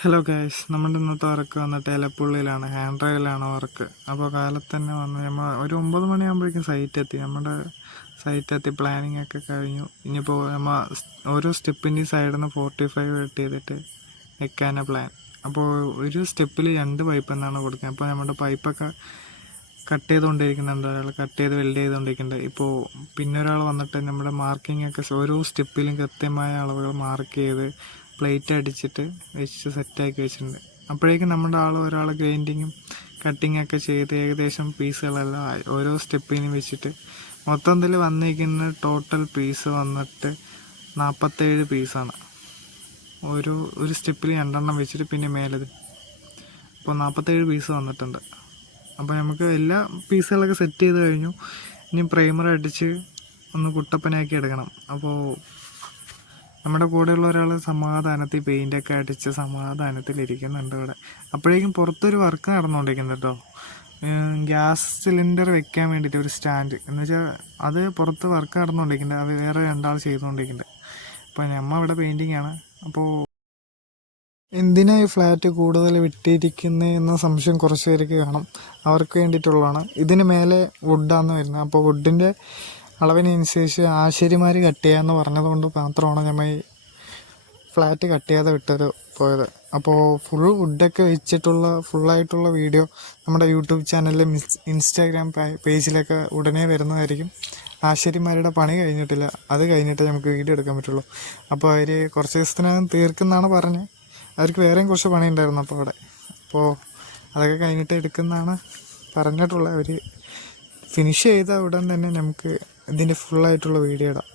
Hello guys നമ്മുടെ ഇന്നത്തെ work വന്നിട്ട് ഇലപ്പുള്ളിയിലാണ് ഹാൻഡ് ഡ്രൈവിലാണ് വർക്ക് അപ്പോൾ കാലത്ത് തന്നെ വന്ന് നമ്മൾ ഒരു ഒമ്പത് മണിയാകുമ്പോഴേക്കും സൈറ്റ് എത്തി. നമ്മുടെ സൈറ്റ് എത്തി പ്ലാനിങ് ഒക്കെ കഴിഞ്ഞു. ഇനിയിപ്പോൾ നമ്മൾ ഓരോ സ്റ്റെപ്പിന്റെയും സൈഡിൽ നിന്ന് ഫോർട്ടി ഫൈവ് കട്ട് ചെയ്തിട്ട് വെക്കാനാണ് പ്ലാൻ അപ്പോൾ ഒരു സ്റ്റെപ്പിൽ രണ്ട് പൈപ്പ് എന്നാണ് കൊടുക്കുന്നത്. അപ്പോൾ നമ്മുടെ പൈപ്പൊക്കെ കട്ട് ചെയ്തുകൊണ്ടിരിക്കുന്നുണ്ട് ഒരാൾ കട്ട് ചെയ്ത് വെൽഡ് ചെയ്തുകൊണ്ടിരിക്കുന്നുണ്ട് ഇപ്പോൾ പിന്നെ ഒരാൾ വന്നിട്ട് നമ്മുടെ മാർക്കിംഗ് ഒക്കെ ഓരോ സ്റ്റെപ്പിലും കൃത്യമായ അളവുകൾ മാർക്ക് ചെയ്ത് പ്ലേറ്റ് അടിച്ചിട്ട് വെച്ച് സെറ്റാക്കി വെച്ചിട്ടുണ്ട്. അപ്പോഴേക്കും നമ്മുടെ ആൾ ഒരാൾ ഗ്രൈൻഡിങ്ങും കട്ടിങ് ഒക്കെ ചെയ്ത് ഏകദേശം പീസുകളെല്ലാം ഓരോ സ്റ്റെപ്പിനും വെച്ചിട്ട് മൊത്തത്തിൽ വന്നിരിക്കുന്ന ടോട്ടൽ പീസ് വന്നിട്ട് നാൽപ്പത്തേഴ് പീസാണ് ഒരു ഒരു സ്റ്റെപ്പിൽ രണ്ടെണ്ണം വെച്ചിട്ട് പിന്നെ മേലത്. അപ്പോൾ നാൽപ്പത്തേഴ് പീസ് വന്നിട്ടുണ്ട്. അപ്പോൾ നമുക്ക് എല്ലാ പീസുകളൊക്കെ സെറ്റ് ചെയ്ത് കഴിഞ്ഞു. ഇനി പ്രൈമർ അടിച്ച് ഒന്ന് കുട്ടപ്പനാക്കി എടുക്കണം. അപ്പോൾ നമ്മുടെ കൂടെയുള്ള ഒരാൾ സമാധാനത്തിൽ പെയിന്റൊക്കെ അടിച്ച് സമാധാനത്തിൽ ഇരിക്കുന്നുണ്ട് ഇവിടെ. അപ്പോഴേക്കും പുറത്തൊരു വർക്ക് നടന്നുകൊണ്ടിരിക്കുന്നത് കേട്ടോ. ഗ്യാസ് സിലിണ്ടർ വെക്കാൻ വേണ്ടിയിട്ട് ഒരു സ്റ്റാൻഡ്. എന്ന് വെച്ചാൽ അത് പുറത്ത് വർക്ക് നടന്നുകൊണ്ടിരിക്കുന്നുണ്ട്. അത് വേറെ രണ്ടാൾ ചെയ്തുകൊണ്ടിരിക്കുന്നുണ്ട്. അപ്പോൾ നമ്മ ഇവിടെ പെയിന്റിങ് ആണ്. അപ്പോൾ എന്തിനാ ഈ ഫ്ലാറ്റ് കൂടുതൽ വിട്ടിരിക്കുന്നത് എന്ന സംശയം കുറച്ച് പേർക്ക് കാണും. അവർക്ക് വേണ്ടിയിട്ടുള്ളതാണ്. ഇതിന് മേലെ വുഡാന്ന് വരുന്നത്. അപ്പോൾ വുഡിന്റെ അളവിനനുസരിച്ച് ആശാരിമാർ കട്ട് ചെയ്യാമെന്ന് പറഞ്ഞതുകൊണ്ട് മാത്രമാണ് ഞമ്മ ഈ ഫ്ലാറ്റ് കട്ട് ചെയ്യാതെ വിട്ടത് പോയത്. അപ്പോൾ ഫുൾ വുഡൊക്കെ വെച്ചിട്ടുള്ള ഫുള്ളായിട്ടുള്ള വീഡിയോ നമ്മുടെ യൂട്യൂബ് ചാനലിലും ഇൻസ്റ്റാഗ്രാം പേജിലൊക്കെ ഉടനെ വരുന്നതായിരിക്കും. ആശാരിമാരുടെ പണി കഴിഞ്ഞിട്ടില്ല. അത് കഴിഞ്ഞിട്ടേ നമുക്ക് വീഡിയോ എടുക്കാൻ പറ്റുള്ളൂ. അപ്പോൾ അവർ കുറച്ച് ദിവസത്തിനകം തീർക്കുന്നതാണ് പറഞ്ഞത് അവർക്ക് വേറെയും കുറച്ച് പണി ഉണ്ടായിരുന്നു അപ്പോൾ അവിടെ. അപ്പോൾ അതൊക്കെ കഴിഞ്ഞിട്ട് എടുക്കുന്നതാണ് പറഞ്ഞിട്ടുള്ളത്. അവർ ഫിനിഷ് ചെയ്ത ഉടൻ തന്നെ നമുക്ക് ഇതിന്റെ ഫുള്ളായിട്ടുള്ള വീഡിയോ ഇടാം.